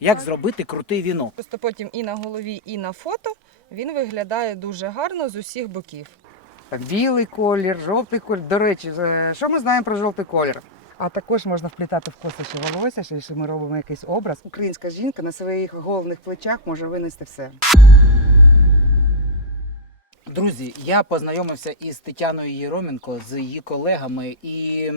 Як зробити крутий вінок? Просто потім і на голові, і на фото він виглядає дуже гарно з усіх боків. Білий колір, жовтий колір. До речі, е, що ми знаємо про жовтий колір? А також можна вплітати в коси ще волосся, ще ми робимо якийсь образ. Українська жінка на своїх головних плечах може винести все. Друзі, я познайомився із Тетяною Єроменко, з її колегами, і е,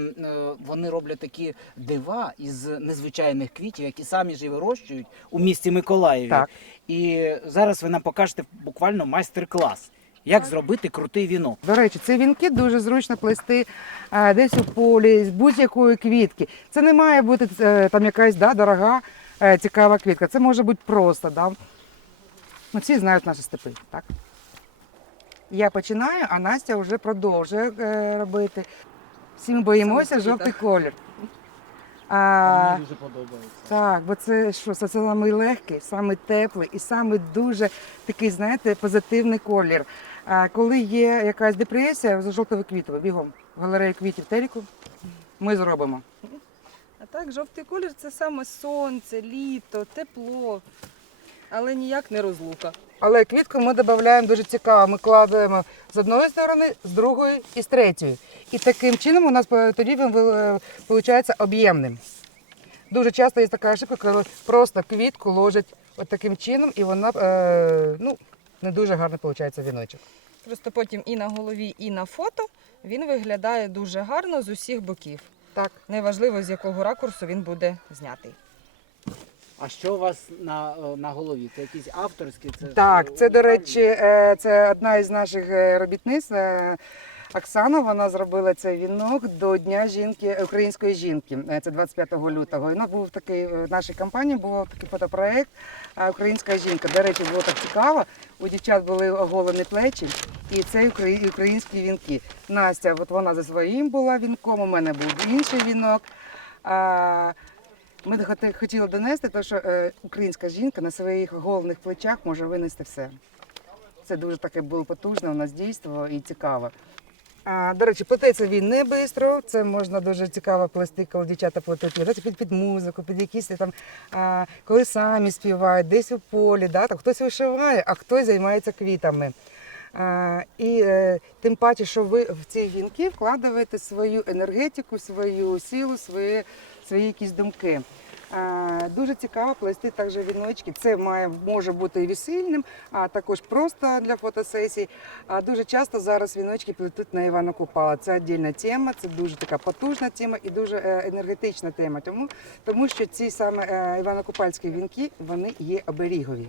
вони роблять такі дива із незвичайних квітів, які самі ж і вирощують у місті Миколаєві. Так. І зараз ви нам покажете буквально майстер-клас, як зробити крутий вінок. До речі, ці вінки дуже зручно плести е, десь у полі з будь-якої квітки. Це не має бути е, там якась да, дорога, цікава квітка. Це може бути просто. Да? Ну, всі знають наші степи. Так? Я починаю, а Настя вже продовжує е, робити. Всі ми боїмося жовтий колір. А, дуже подобається. так, бо це що? Це самий легкий, самий теплий і самий дуже такий, знаєте, позитивний колір. А коли є якась депресія, за жовтого квітове, бігом в галерею квітів Теріку ми зробимо. А так, жовтий колір це саме сонце, літо, тепло, але ніяк не розлука. Але квітку ми додаємо дуже цікаво. Ми кладемо з одної сторони, з другої і з третьої. І таким чином у нас тоді він виходить об'ємним. Дуже часто є така ошибка, коли просто квітку ложать от таким чином, і вона е, ну, не дуже гарно виходить віночок. Просто потім і на голові, і на фото він виглядає дуже гарно з усіх боків. Так. Неважливо, з якого ракурсу він буде знятий. А що у вас на, е, на голові? Це якісь авторські? Це Так, це, до речі, е, це одна із наших е, робітниць. е, Оксана, вона зробила цей вінок до Дня жінки української жінки. Е, Це 25 лютого. І вона був такий е, в нашій компанії був такий фотопроект е, Українська жінка. До речі, було так цікаво. У дівчат були оголені плечі, і це українські вінки. Настя, от вона за своїм була вінком. У мене був інший вінок. Ми хотіли донести, те, що е, українська жінка на своїх головних плечах може винести все. Це дуже таке було потужне у нас дійство і цікаво. А, до речі, плететься він не швидко. Це можна дуже цікаво плести, коли дівчата плетуть знаєте, під, під музику, під якісь там, а, коли самі співають, десь у полі, да, там хтось вишиває, а хтось займається квітами. А, і е, тим паче, що ви в ці вінки вкладаєте свою енергетику, свою силу, свої, свої якісь думки. Дуже цікаво плести також віночки. Це має може бути і весільним, а також просто для фотосесій. А дуже часто зараз віночки плетуть на Івана Купала. Це віддільна тема, це дуже така потужна тема і дуже е, енергетична тема. Тому, тому що ці саме е, івано-купальські вінки вони є оберігові.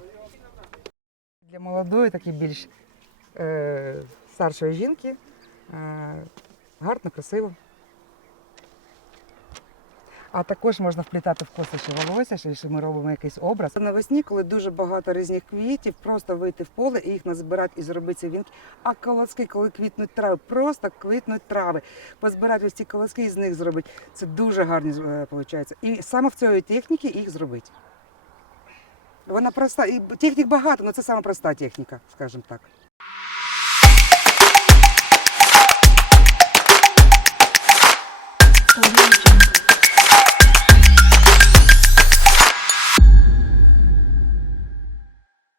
Для молодої, такі більш е, старшої жінки. Е, гарно, красиво. А також можна вплітати в коси ще волосся, якщо ми робимо якийсь образ. Навесні, коли дуже багато різних квітів, просто вийти в поле і їх назбирати і зробити ці вінки. А колоски, коли квітнуть трави, просто квітнуть трави. Позбирати ось ці колоски і з них зробити. Це дуже гарні виходить. І саме в цій техніці їх зробити. Вона проста. І технік багато, але це саме проста техніка, скажімо так. 我们。